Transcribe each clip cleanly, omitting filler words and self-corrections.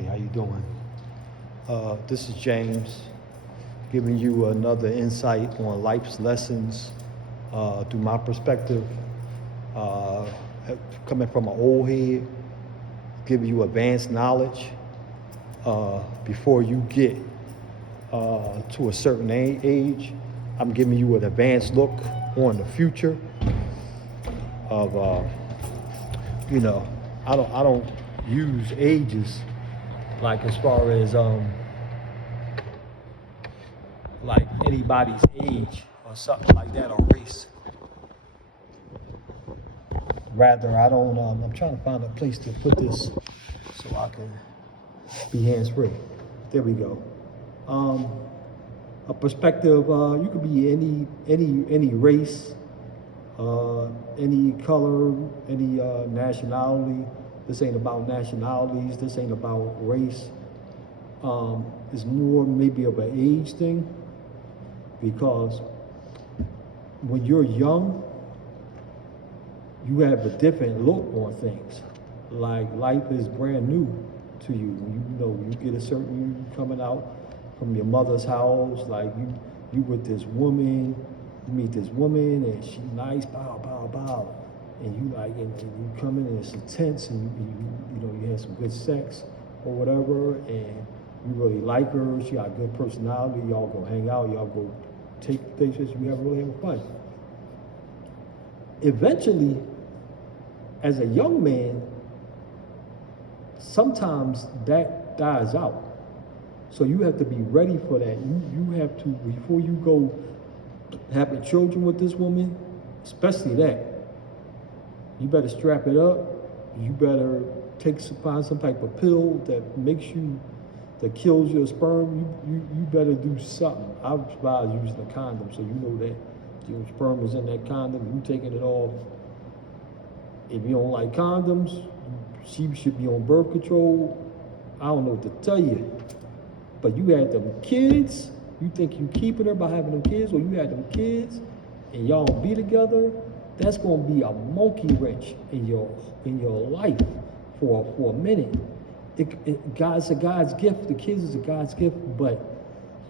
Hey, how you doing? This is James, giving you another insight on life's lessons through my perspective. Uh, Coming from an old head, giving you advanced knowledge before you get to a certain age. I'm giving you an advanced look on the future of, you know, I don't use ages like as far as like anybody's age or something like that or race. Rather, I don't. I'm trying to find a place to put this so I can be hands free. There we go. Um, a perspective. You could be any race, any color, any nationality. This ain't about nationalities. This ain't about race. It's more maybe of an age thing, because when you're young, you have a different look on things. Like life is brand new to you. You get a certain, you coming out from your mother's house, like you with this woman, you meet this woman and she nice, bow, bow, bow. And you like, and you come in and it's intense and you have some good sex or whatever, and you really like her, she got a good personality, y'all go hang out, y'all go take places, you really having fun. Eventually, as a young man, sometimes that dies out. So you have to be ready for that. You have to, before you go having children with this woman, especially that, you better strap it up. You better find some type of pill that kills your sperm. You better do something. I advise using a condom, so you know that your sperm was in that condom. You taking it off. If you don't like condoms, she should be on birth control. I don't know what to tell you. But you had them kids. You think you keeping her by having them kids, or you had them kids, and y'all be together. That's gonna be a monkey wrench in your life for a minute. God's a God's gift. The kids is a God's gift, but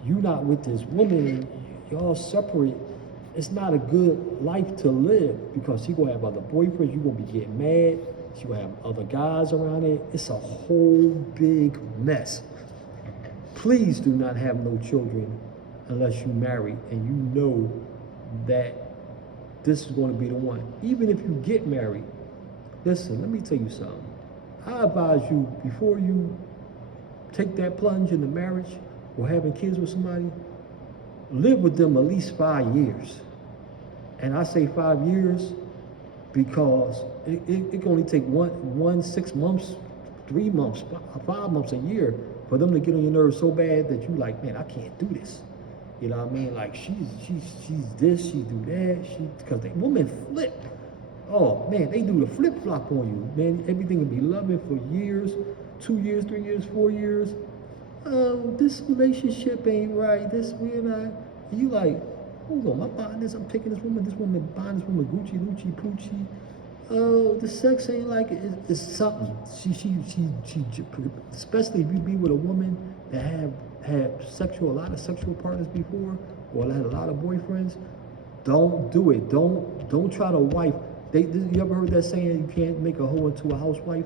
you not with this woman. Y'all separate. It's not a good life to live, because she gonna have other boyfriends. You gonna be getting mad. She gonna have other guys around it. It's a whole big mess. Please do not have no children unless you marry and you know that this is going to be the one. Even if you get married, listen, let me tell you something. I advise you, before you take that plunge into marriage or having kids with somebody, live with them at least 5 years. And I say 5 years because it can only take 6 months, 3 months, 5 months, a year for them to get on your nerves so bad that you like, man, I can't do this. You know what I mean? Like she's this, she do that, because women flip. Oh man, they do the flip flop on you, man. Everything will be loving for years, 2 years, 3 years, 4 years. Oh, this relationship ain't right. This we're not. You like, hold on, I'm buying this. I'm taking this woman buying this woman Gucci, Lucci, Poochie. Oh, the sex ain't like it. It's something. She, especially if you be with a woman that have had a lot of sexual partners before, or had a lot of boyfriends. Don't do it. Don't try to wife. You ever heard that saying, you can't make a hoe into a housewife?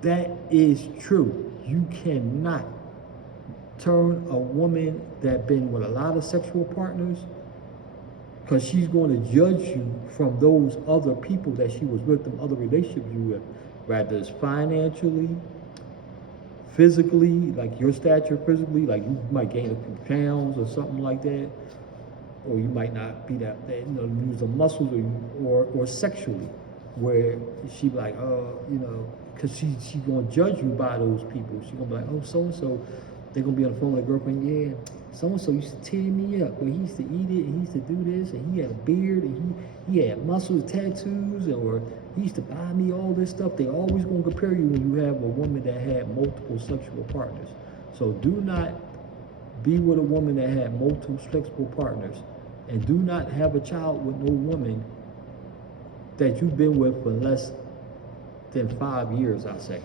That is true. You cannot turn a woman that been with a lot of sexual partners, because she's going to judge you from those other people that she was with, them other relationships you with, rather it's financially, physically, like your stature physically, like you might gain a few pounds or something like that, or you might not be that lose the muscles, or sexually, where she be like, because she gonna judge you by those people. She gonna be like, oh, so and so, they're gonna be on the phone with their girlfriend, yeah, so and so used to tear me up, but he used to eat it, and he used to do this, and he had a beard, and he had muscles, tattoos, or he used to buy me all this stuff. They always gonna compare you when you have a woman that had multiple sexual partners. So do not be with a woman that had multiple sexual partners, and do not have a child with no woman that you've been with for less than 5 years, I say.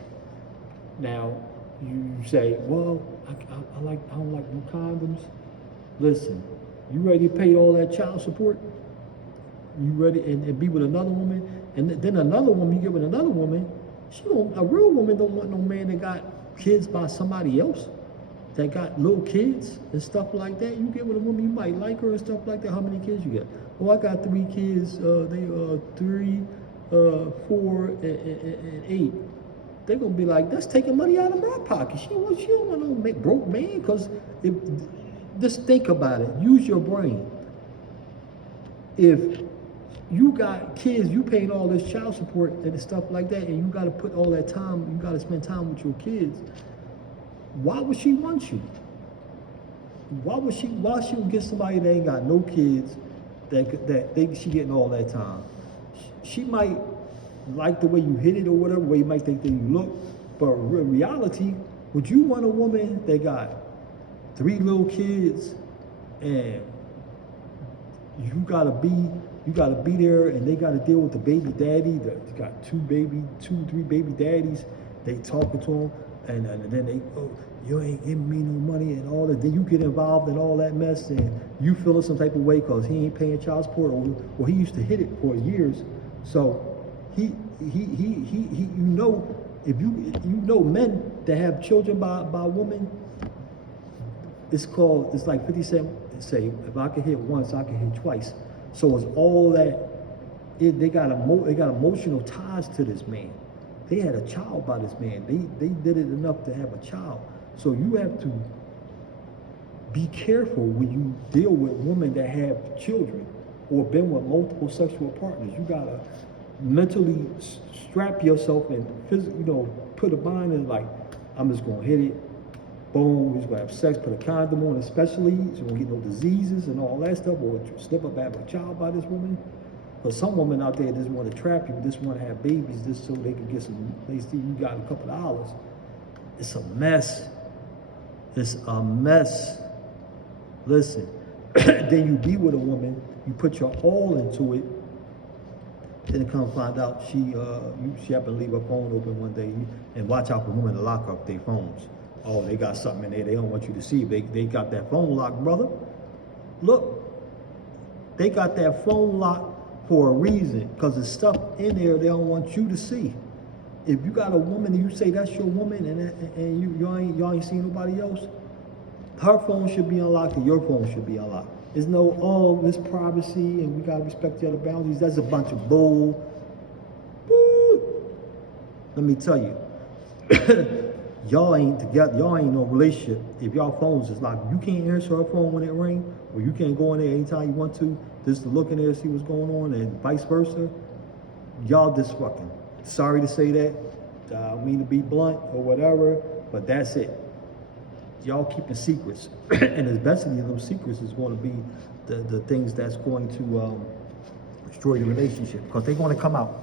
Now, you say, well, I don't like no condoms. Listen, you ready to pay all that child support? You ready and be with another woman? And then another woman, you get with another woman, a real woman don't want no man that got kids by somebody else, that got little kids and stuff like that. You get with a woman, you might like her and stuff like that. How many kids you got? Oh, I got 3 kids. They 3, 4, and 8. They're gonna be like, that's taking money out of my pocket. She don't want no broke man. Cause just think about it. Use your brain. If you got kids, you paying all this child support and stuff like that, and you got to put all that time, you got to spend time with your kids. Why would she want you? Why she would get somebody that ain't got no kids, she getting all that time? She might like the way you hit it or whatever, way you might think that you look, but in reality, would you want a woman that got 3 little kids and you gotta be there, and they gotta deal with the baby daddy that got 2, 3 baby daddies? They talking to him, and then they, oh, you ain't giving me no money and all that. Then you get involved in all that mess, and you feeling some type of way because he ain't paying child support, or he used to hit it for years. So he you know, if you know men that have children by women, it's like 50 Cent say, if I can hit once, I can hit twice. So it's all that, they got emotional ties to this man. They had a child by this man. They did it enough to have a child. So you have to be careful when you deal with women that have children or been with multiple sexual partners. You gotta mentally strap yourself and physically, put a bind in, like, I'm just gonna hit it. Boom, we're just gonna have sex, put a condom on, especially, so you don't get no diseases and all that stuff, or slip up and have a child by this woman. But some women out there just want to trap you, just want to have babies just so they can get some, they see you got a couple of dollars. It's a mess. It's a mess. Listen, then you be with a woman, you put your all into it, then come find out she happened to leave her phone open one day, and watch out for women to lock up their phones. Oh, they got something in there they don't want you to see. They got that phone locked, brother. Look, they got that phone locked for a reason, because there's stuff in there they don't want you to see. If you got a woman and you say that's your woman, and y'all ain't seen nobody else, her phone should be unlocked and your phone should be unlocked. There's no, oh, this privacy and we gotta respect the other boundaries. That's a bunch of bull. Let me tell you. Y'all ain't together, y'all ain't no relationship if y'all phones is locked. You can't answer her phone when it rings, or you can't go in there anytime you want to, just to look in there and see what's going on, and vice versa. Y'all just fucking. Sorry to say that. I don't mean to be blunt or whatever, but that's it. Y'all keeping secrets. And eventually those secrets is going to be the things that's going to destroy the relationship, because they're going to come out.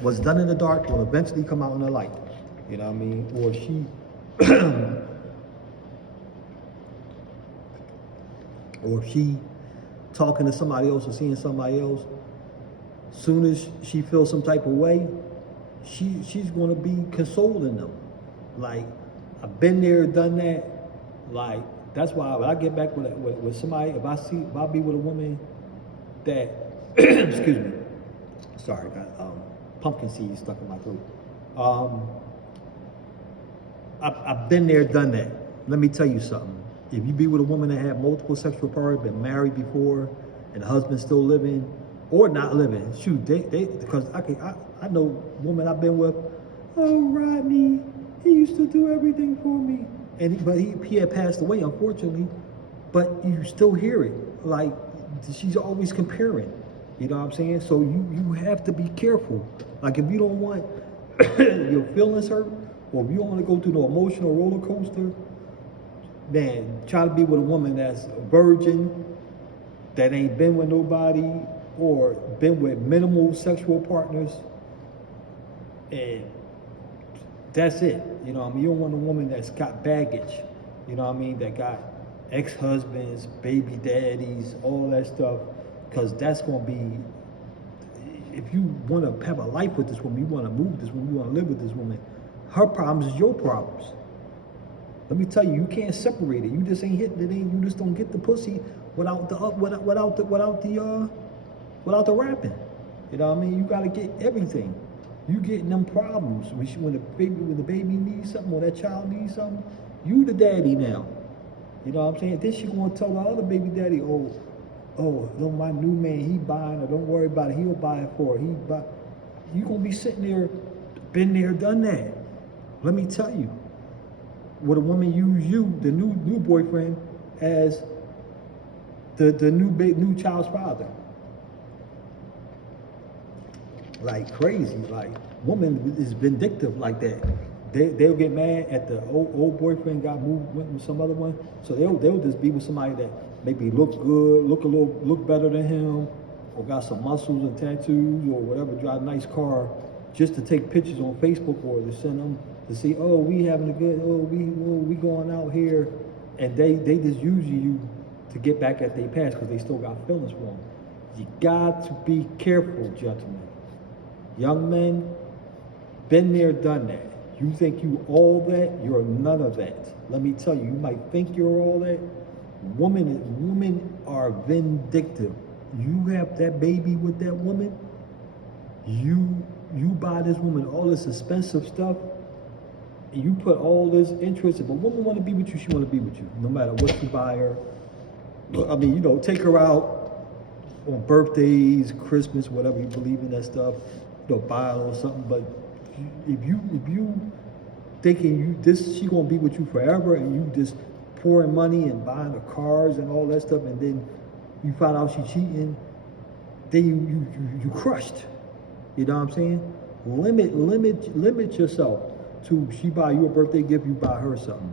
What's done in the dark will eventually come out in the light. You know what I mean? Or she, or she talking to somebody else or seeing somebody else. Soon as she feels some type of way, she's going to be consoling them. Like, I've been there, done that. Like, that's why when I get back with somebody, if I be with a woman that, excuse me, sorry, I got pumpkin seeds stuck in my throat. I've been there, done that. Let me tell you something. If you be with a woman that had multiple sexual partners, been married before, and the husband's still living or not living, shoot, because I know women I've been with. Oh, Rodney, he used to do everything for me, but he had passed away, unfortunately. But you still hear it, like she's always comparing. You know what I'm saying? So you have to be careful. Like, if you don't want your feelings hurt, or if you don't want to go through the emotional roller coaster, man, try to be with a woman that's a virgin, that ain't been with nobody, or been with minimal sexual partners, and that's it. You know what I mean? You don't want a woman that's got baggage, you know what I mean, that got ex-husbands, baby daddies, all that stuff, because that's going to be, if you want to have a life with this woman, you want to move this woman, you want to live with this woman, her problems is your problems. Let me tell you, you can't separate it. You just ain't hitting it. You just don't get the pussy without the wrapping. You know what I mean? You gotta get everything. You getting them problems when the baby needs something, when that child needs something. You the daddy now. You know what I'm saying? Then she gonna tell the other baby daddy, oh, no, my new man, he buying her. Don't worry about it. He'll buy it for her. You gonna be sitting there, been there, done that. Let me tell you, would a woman use you, the new boyfriend, as the new child's father? Like crazy. Like, woman is vindictive like that. They'll get mad at the old boyfriend went with some other one. So they'll just be with somebody that maybe look good, look better than him, or got some muscles and tattoos or whatever, drive a nice car, just to take pictures on Facebook or to send them to see, oh, we having a good, we going out here, and they just use you to get back at their past because they still got feelings for them. You got to be careful, gentlemen. Young men, been there, done that. You think you all that, you're none of that. Let me tell you, you might think you're all that. Women are vindictive. You have that baby with that woman, you buy this woman all this expensive stuff, and you put all this interest. If a woman want to be with you, she want to be with you, no matter what you buy her. I mean, you know, take her out on birthdays, Christmas, whatever you believe in that stuff. You know, buy her or something. But if you thinking she gonna be with you forever, and you just pouring money and buying the cars and all that stuff, and then you find out she cheating, then you crushed. You know what I'm saying? Limit yourself to, she buy you a birthday gift, you buy her something.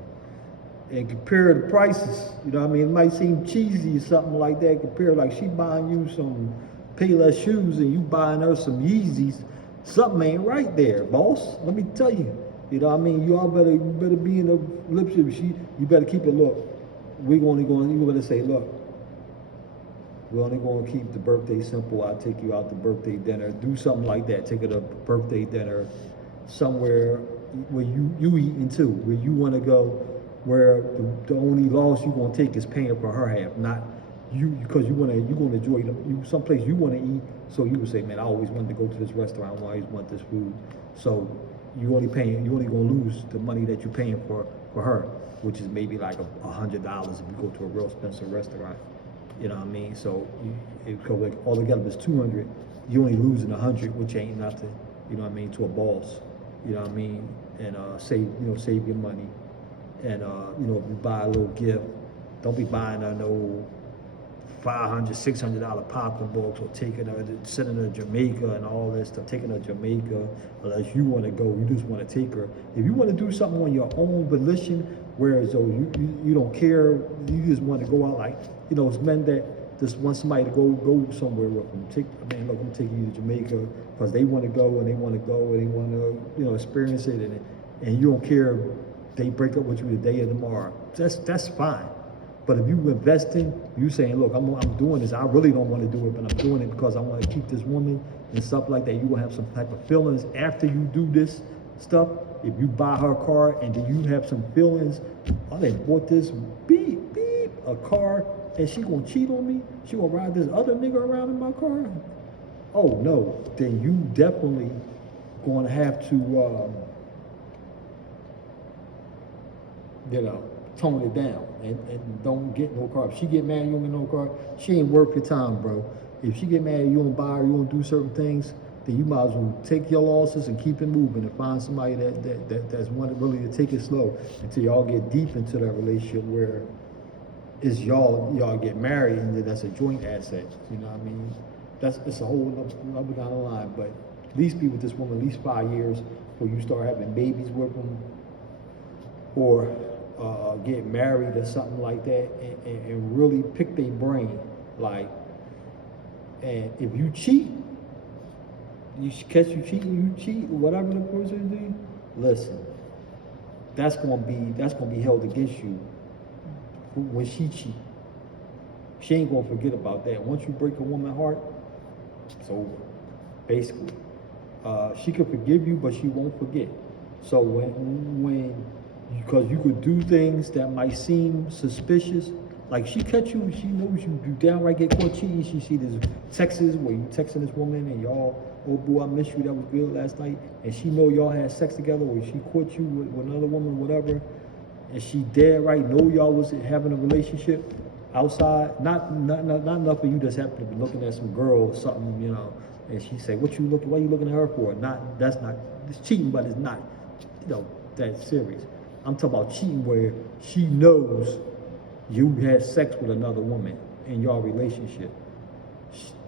And compare the prices. You know what I mean? It might seem cheesy or something like that. Compare, like, she buying you some Payless shoes and you buying her some Yeezys. Something ain't right there, boss. Let me tell you. You know what I mean? You better be in the relationship. You better keep it, look, you better say, look, we're only going to keep the birthday simple. I'll take you out to birthday dinner. Do something like that. Take her to birthday dinner somewhere where you eating too, where you want to go, where the only loss you going to take is paying for her half, not you, because you want to enjoy someplace you want to eat. So you would say, man, I always wanted to go to this restaurant. I always want this food. So you only going to lose the money that you're paying for her, which is maybe like $100 if you go to a real expensive restaurant. You know what I mean? So it goes like all together it's 200. You only losing 100, which ain't nothing. You know what I mean? To a boss. You know what I mean? And save your money. And if you buy a little gift, don't be buying her no $500, $600 pocketbooks, or sending her to Jamaica and all this stuff. Taking her to Jamaica, unless you want to go, you just want to take her. If you want to do something on your own volition, whereas though you don't care, you just want to go out, like, it's men that just want somebody to go somewhere with them. Look, I'm taking you to Jamaica because they want to go and they want to experience it, and you don't care if they break up with you the day of tomorrow. That's fine. But if you investing, you saying, look, I'm doing this. I really don't want to do it, but I'm doing it because I want to keep this woman and stuff like that. You will have some type of feelings after you do this stuff. If you buy her car and then you have some feelings, I done bought this a car, and she gonna cheat on me? She gonna ride this other nigga around in my car? Oh no, then you definitely gonna have to, tone it down and don't get no car. If she get mad you don't get no car, she ain't worth your time, bro. If she get mad you don't buy her, you don't do certain things, then you might as well take your losses and keep it moving and find somebody that's wanted really to take it slow until y'all get deep into that relationship where it's y'all get married, and then that's a joint asset. You know what I mean? It's a whole other down the line. But at least be with this woman at least 5 years before you start having babies with them, or get married or something like that, and really pick their brain. Like, and if you cheat, you catch you cheating, you cheat, whatever the person do, listen, that's gonna be held against you when she cheat. She ain't gonna forget about that. Once you break a woman's heart, it's over. Basically, she can forgive you, but she won't forget. So when because you could do things that might seem suspicious. Like she catch you, she knows you downright get caught cheating. She see this texts where you texting this woman and y'all, oh boy, I miss you, that was good last night. And she know y'all had sex together, or she caught you with another woman, whatever. And she dead right know y'all was having a relationship outside. Not enough for you just happen to be looking at some girl or something, you know. And she say, "What you looking? Why you looking at her for?" It's cheating, but it's not, that serious. I'm talking about cheating where she knows you had sex with another woman in your relationship.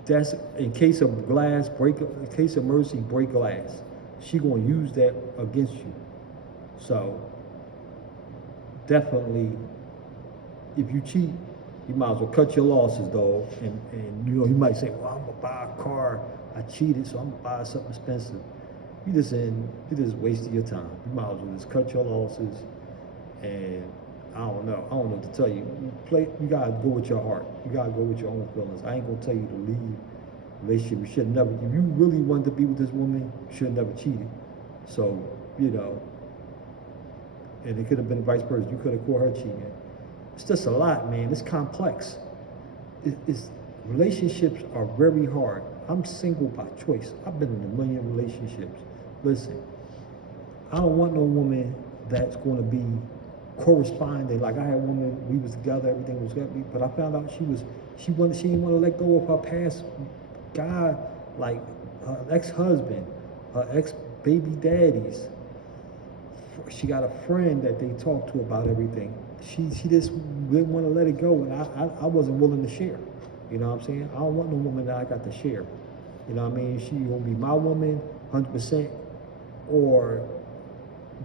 That's in case of in case of mercy, break glass. She gonna use that against you. So definitely, if you cheat, you might as well cut your losses, dog. And you might say, well, I'm gonna buy a car. I cheated, so I'm gonna buy something expensive. You just wasted your time. You might as well just cut your losses. And I don't know what to tell you. You gotta go with your heart. You gotta go with your own feelings. I ain't gonna tell you to leave relationship. You should never. If you really wanted to be with this woman, you should have never cheated. So and it could have been vice versa. You could have caught her cheating. It's just a lot, man. It's complex. Relationships are very hard. I'm single by choice. I've been in a million relationships. Listen, I don't want no woman that's going to be corresponding. Like I had a woman, we was together, everything was good, but I found out she didn't want to let go of her past guy, like her ex-husband, her ex-baby daddies. She got a friend that they talk to about everything. She just didn't want to let it go, and I wasn't willing to share. You know what I'm saying? I don't want no woman that I got to share. You know what I mean? She gonna be my woman, 100%, or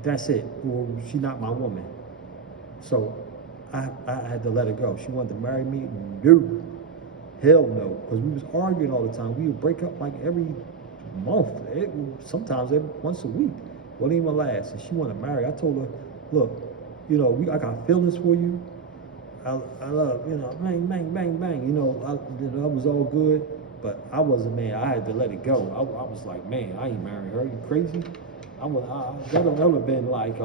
that's it, or she not my woman. So I had to let her go. She wanted to marry me? No. Hell no. Because we was arguing all the time. We would break up like every month, sometimes once a week. Wouldn't even last. And she wanted to marry. I told her, look, I got feelings for you. I love, bang, bang, bang, bang. I was all good, but I wasn't, man. I had to let it go. I was like, man, I ain't marrying her. You crazy? That would have been like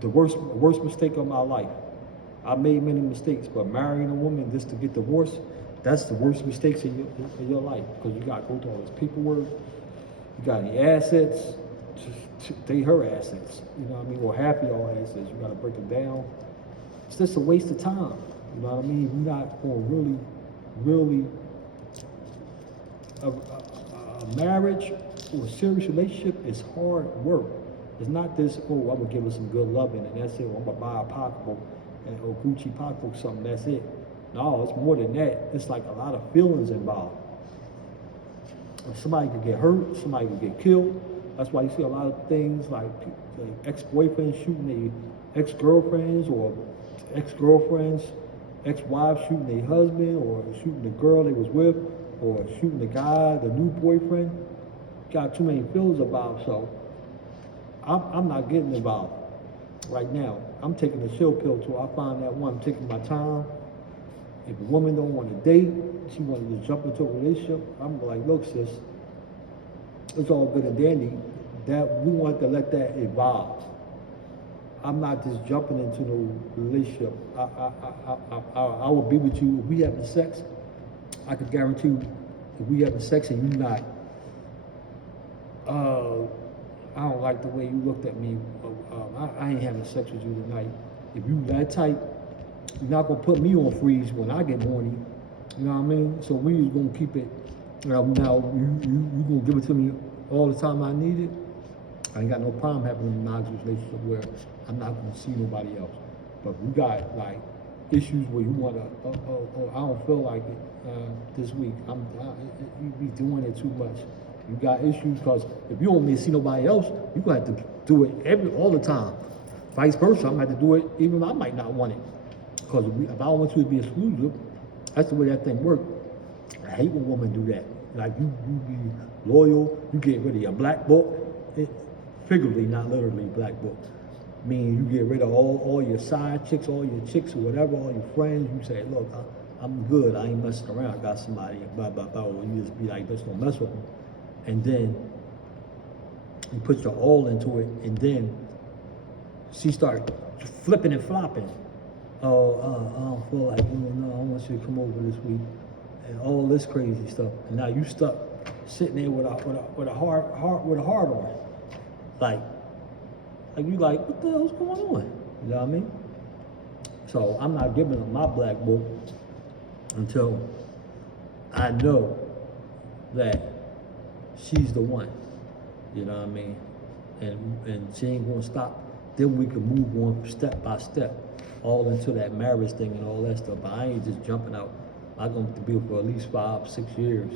the worst mistake of my life. I made many mistakes, but marrying a woman just to get divorced, that's the worst mistakes in your life, because you got to go through all this paperwork. You got any assets? They her assets, you know what I mean? Or half of your assets. You got to break them down. It's just a waste of time. You know what I mean? You're not going really, a marriage or a serious relationship is hard work. It's not this, I'm going to give her some good loving and that's it. Or I'm going to buy a pocketbook or Gucci pocketbook, something, that's it. No, it's more than that. It's like a lot of feelings involved. Somebody could get hurt, somebody could get killed. That's why you see a lot of things like ex-boyfriends shooting their ex-girlfriends, or ex-girlfriends, ex-wives shooting their husband, or shooting the girl they was with, or shooting the guy, the new boyfriend. Got too many feelings about, so I'm not getting involved right now. I'm taking the chill pill till I find that one. I'm taking my time. If a woman don't want to date, she wanted to jump into a relationship, I'm like, look, sis, it's all good and dandy. That we want to let that evolve. I'm not just jumping into no relationship. I will be with you if we having sex. I could guarantee you, if we having sex and you not, I don't like the way you looked at me. I ain't having sex with you tonight. If you that type, you're not gonna put me on freeze when I get horny. You know what I mean? So we just gonna keep it. Now you gonna give it to me all the time I need it. I ain't got no problem having a monogamous relationship where I'm not gonna see nobody else. But we got like issues where you wanna, I don't feel like it this week. You be doing it too much. You got issues because if you don't want me to see nobody else, you gonna have to do it all the time. Vice versa, I'm gonna have to do it even if I might not want it. Because if I don't want you to be exclusive, that's the way that thing works. I hate when women do that. Like you be loyal, you get rid of your black book, figuratively, not literally black book. Meaning you get rid of all your side chicks, all your chicks or whatever, all your friends. You say, look, I'm good, I ain't messing around, I got somebody, blah, blah, blah. Or you just be like, just don't mess with me. And then You put your all into it, and then she start flipping and flopping. Oh, I don't feel like, no, I want you to come over this week, and all this crazy stuff. And now you stuck sitting there with a hard on, like you like, what the hell's going on? You know what I mean? So I'm not giving them my black book until I know that she's the one. You know what I mean? And she ain't gonna stop. Then we can move on step by step, all into that marriage thing and all that stuff. But I ain't just jumping out. I'm gonna be for at least 5-6 years,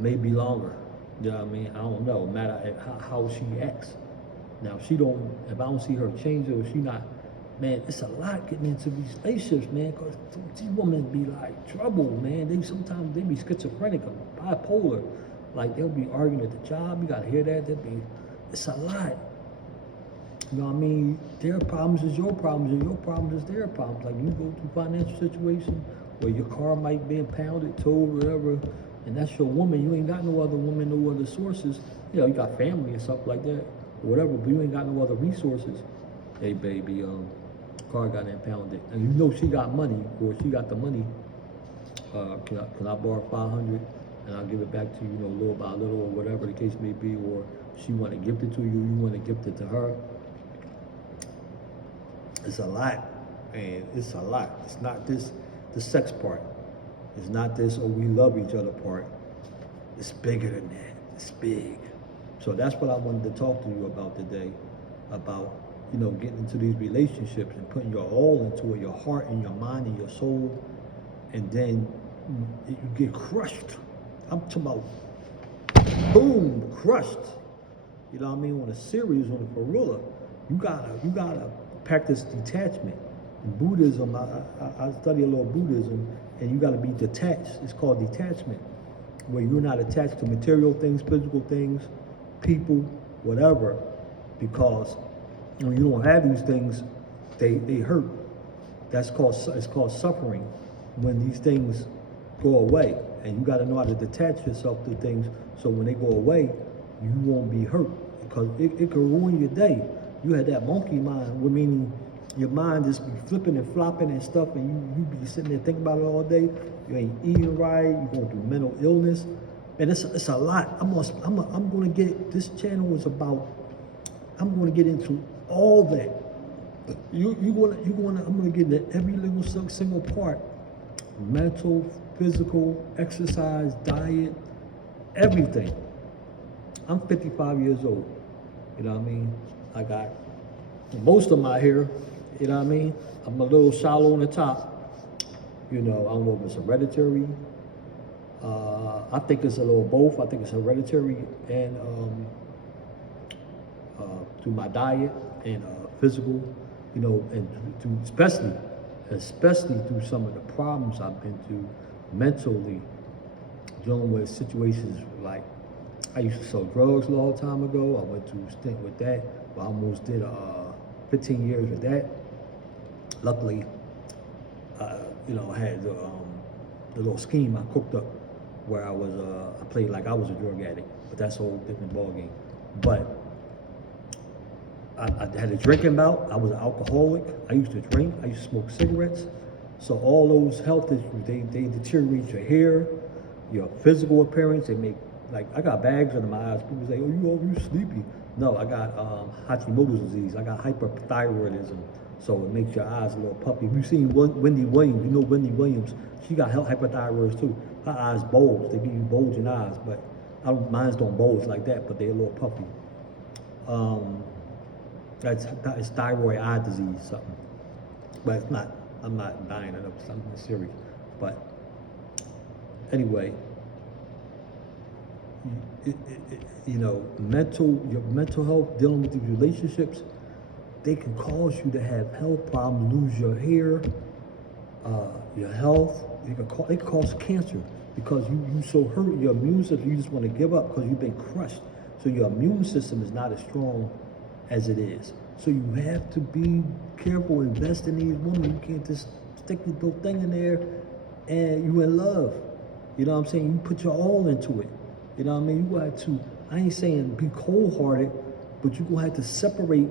maybe longer. You know what I mean? I don't know. No matter how she acts. Now, if I don't see her change or she not, man, it's a lot getting into these relationships, man, because these women be like trouble, man. Sometimes they be schizophrenic or bipolar. Like, they'll be arguing at the job. You gotta hear that. It's a lot. You know what I mean? Their problems is your problems, and your problems is their problems. Like, you go through financial situation where your car might be impounded, towed, whatever, and that's your woman. You ain't got no other woman, no other sources. You know, you got family and stuff like that, or whatever, but you ain't got no other resources. Hey, baby, car got impounded, and you know she got money, or she got the money. Can I borrow 500, and I'll give it back to you, little by little, or whatever the case may be, or she want to gift it to you, you want to gift it to her. It's a lot, man. It's a lot. It's not this, the sex part. It's not this, oh, we love each other part. It's bigger than that. It's big. So that's what I wanted to talk to you about today, about, getting into these relationships and putting your all into it, your heart and your mind and your soul, and then you get crushed. I'm talking about, boom, crushed. You know what I mean? On a serious, on a gorilla, you gotta practice detachment. In Buddhism, I study a little Buddhism, and you gotta be detached. It's called detachment, where you're not attached to material things, physical things, people, whatever, because when you don't have these things, they hurt. It's called suffering when these things go away, and you got to know how to detach yourself to things so when they go away, you won't be hurt, because it could ruin your day. You had that monkey mind, meaning your mind just be flipping and flopping and stuff, and you be sitting there thinking about it all day. You ain't eating right. You're going through mental illness, and it's a lot. I'm gonna get, this channel is about, I'm gonna get into all that. I'm gonna get into every little single part: mental, physical, exercise, diet, everything. I'm 55 years old. You know what I mean? I got most of my hair. You know what I mean? I'm a little shallow on the top. I don't know if it's hereditary. I think it's a little both. I think it's hereditary and through my diet and physical, and especially through some of the problems I've been through mentally, dealing with situations like, I used to sell drugs a long time ago. I went through a stint with that. I almost did 15 years with that. Luckily, I had the little scheme I cooked up where I played like I was a drug addict, but that's a whole different ballgame. But I had a drinking bout. I was an alcoholic. I used to drink. I used to smoke cigarettes. So all those health issues, they deteriorate your hair, your physical appearance. They make, like, I got bags under my eyes. People say, oh, you sleepy. No, I got Hashimoto's disease. I got hyperthyroidism. So it makes your eyes a little puffy. If you've seen Wendy Williams, Wendy Williams, she got hyperthyroid too. Her eyes bulge. They give you bulging eyes, but mine don't bulge like that, but they're a little puffy. It's thyroid eye disease, something. But it's not, I'm not dying of something serious. But anyway, your mental health, dealing with these relationships, they can cause you to have health problems, lose your hair, your health. It can cause cancer because you so hurt, your immune system, you just want to give up because you've been crushed. So your immune system is not as strong as it is. So you have to be careful, invest in these women. You can't just stick your little thing in there and you in love. You know what I'm saying? You put your all into it. You know what I mean? You got to, I ain't saying be cold-hearted, but you're gonna have to separate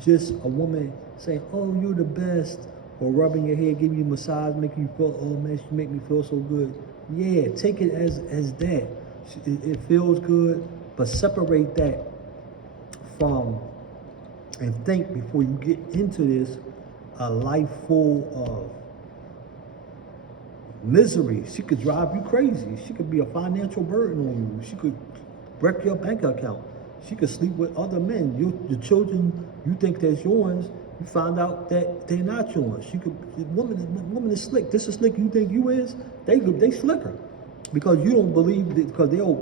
just a woman saying, oh, you're the best, or rubbing your head, giving you a massage, making you feel, oh man, she make me feel so good. Yeah, take it as that. It feels good, but separate that from, and think before you get into this, a life full of misery. She could drive you crazy. She could be a financial burden on you. She could wreck your bank account. She could sleep with other men. The children you think that's yours, you find out that they're not yours. She could. The woman is slick. This is slick. You think you is? They slicker, because you don't believe that. Because they'll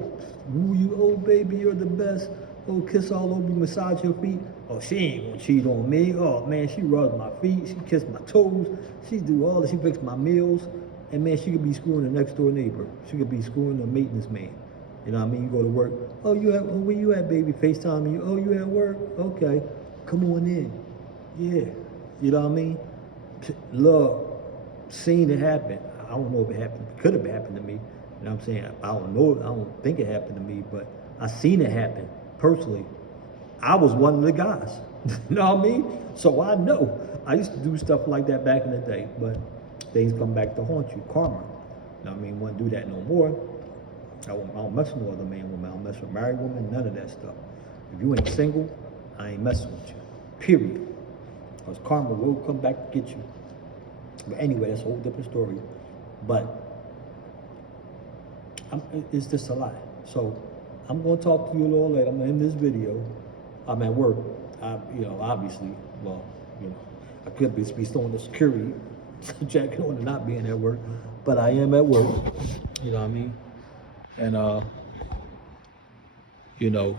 woo you. Oh baby, you're the best. Oh, kiss all over you, massage your feet. Oh, she ain't gonna cheat on me. Oh man, she rubs my feet. She kissed my toes. She do all this. She fix my meals. And man, she could be screwing the next door neighbor. She could be screwing the maintenance man. You know what I mean? You go to work. Oh, where you at, baby? FaceTime you. Oh, you at work? Okay. Come on in. Yeah. You know what I mean? Look, seen it happen. I don't know if it happened. It could have happened to me. You know what I'm saying? I don't know. I don't think it happened to me, but I seen it happen personally. I was one of the guys. You know what I mean? So I know. I used to do stuff like that back in the day, but things come back to haunt you. Karma. You know what I mean? Won't do that no more. I don't mess with no other man, woman. I don't mess with married women, none of that stuff. If you ain't single, I ain't messing with you. Period. Because karma will come back to get you. But anyway, that's a whole different story. But it's just a lie. So I'm going to talk to you a little later. I'm going to end this video. I'm at work. Obviously, well, I could be throwing the security jacket on and not being at work, but I am at work. You know what I mean? And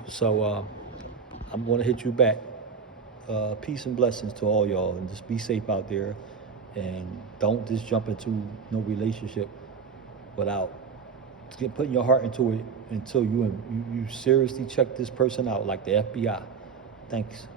so I'm going to hit you back. Peace and blessings to all y'all, and just be safe out there, and don't just jump into no relationship without putting your heart into it until you seriously check this person out, like the FBI. Thanks.